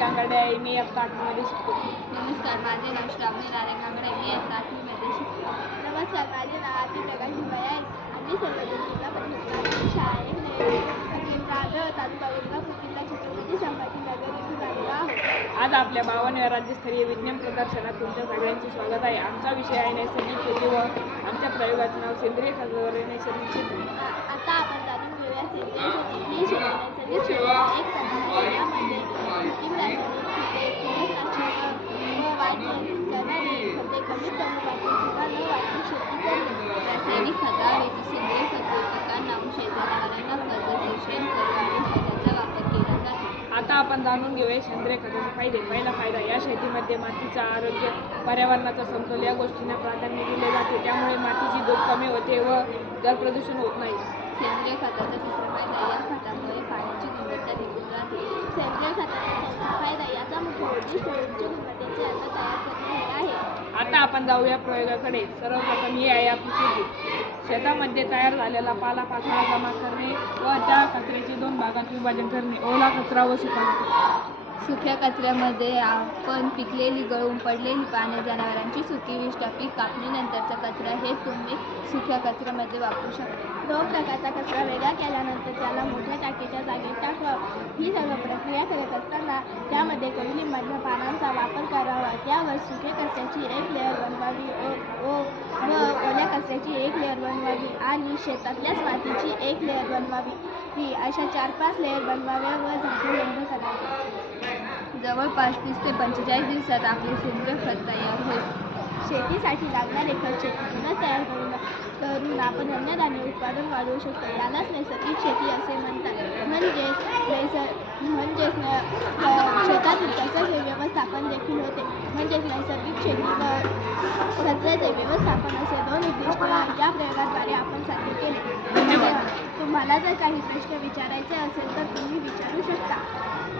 गांगडे आहे मी इयत्ता आठवीमध्ये शिकतो. नमस्कार माझे नाव श्रावणी नारायण कांबळे मी इयत्ता आठवीमध्ये शिकतो. नमस्कार माझे नाव आरती प्रकाश भुमरे आहे. आम्ही सर्वजण जिल्हा परिषद शाळेत राजळ तालुका गंगापूर जिल्हा छत्रपती संभाजीनगर येथून आलेलो आहोत. आज आपल्या बावन्न राज्यस्तरीय विज्ञान प्रदर्शनात तुमच्या सगळ्यांचे स्वागत आहे. आमचा विषय आहे नैसर्गिक शेती व आमच्या प्रयोगाचं नाव सेंद्रिय खताद्वारे नैसर्गिक शेती. आता आपण जाणून घेऊया सेंद्रिय शेती. ही शेती नैसर्गिक शेतीचा एक प्रकार आहे यामध्ये कृत्रिम रासायनिक खते कीटकनाशक व वाढ करणारी खते कमीत कमी वापरून किंवा न वापरून शेती करणे रासायनिक खताऐवजी सेंद्रिय खते पिकांना व शेतजनावरांना खत शोषण करणारे खताचा वापर केला जातो आता आपण जाणून घेऊया सेंद्रिय खताचे फायदे. पहिला फायदा या शेतीमध्ये मातीचं आरोग्य पर्यावरणाचा समतोल या गोष्टींना प्राधान्य दिले जाते. त्यामुळे मातीची धूप कमी होते व जल प्रदूषण होत नाही. सेंद्रिय खताचा दुसरा फायदा या खतामुळे पाण्याची गुणवत्ता टिकून राहते सेंद्रिय खताचा चौथा फायदा याचा मुख्य उद्दिष्ट उच्च गुणवत्तेचे अन्न तयार करणे हे आहे. आता आपण जाऊया प्रयोगाकडे. सर्वप्रथम ही आहे आपली शेती. शेतामध्ये तयार झालेला पाला पाचोळा जमा करणे व त्या भागात विभाजन करणे. ओला कचरा व सुका सुक्या कचऱ्यामध्ये आपण पिकलेली गळून पडलेली पाने जनावरांची सुकी विष्टापीक कापणीनंतरचा कचरा हे तुम्ही सुक्या कचऱ्यामध्ये वापरू शकता. दोन प्रकारचा कचरा वेगळा केल्यानंतर त्याला मोठ्या टाकीच्या जागेत टाकावा. ही सर्व प्रक्रिया करत असताना त्यामध्ये कडुलिंबाच्या पानांचा वापर करावा. त्यावर सुके कचऱ्याची एक लेअर बनवावी. ओ व- एक लेअर बनवावी आणि शेतातल्याच मातीची एक लेअर बनवावी. ही अशा चार पाच लेअर बनवाव्या व झाकण बंद करावे. जवळपास तीस ते पंचेचाळीस दिवसात आपले सेंद्रिय खत तयार होईल. शेतीसाठी लागणारे खत शेतीतूनच तयार करून करून आपण अन्नधान्य उत्पादन वाढवू शकतो. यालाच नैसर्गिक शेती असे म्हणतात. म्हणजेच नैसर म्हणजेच शेतातील कचऱ्याचे व्यवस्थापन देखील होते. म्हणजेच नैसर्गिक शेती कचऱ्याचे व्यवस्थापन असे दोन उद्दिष्ट या प्रयोगाद्वारे आपण साध्य मला जर काही प्रश्न विचारायचे असेल तर तुम्ही विचारू शकता.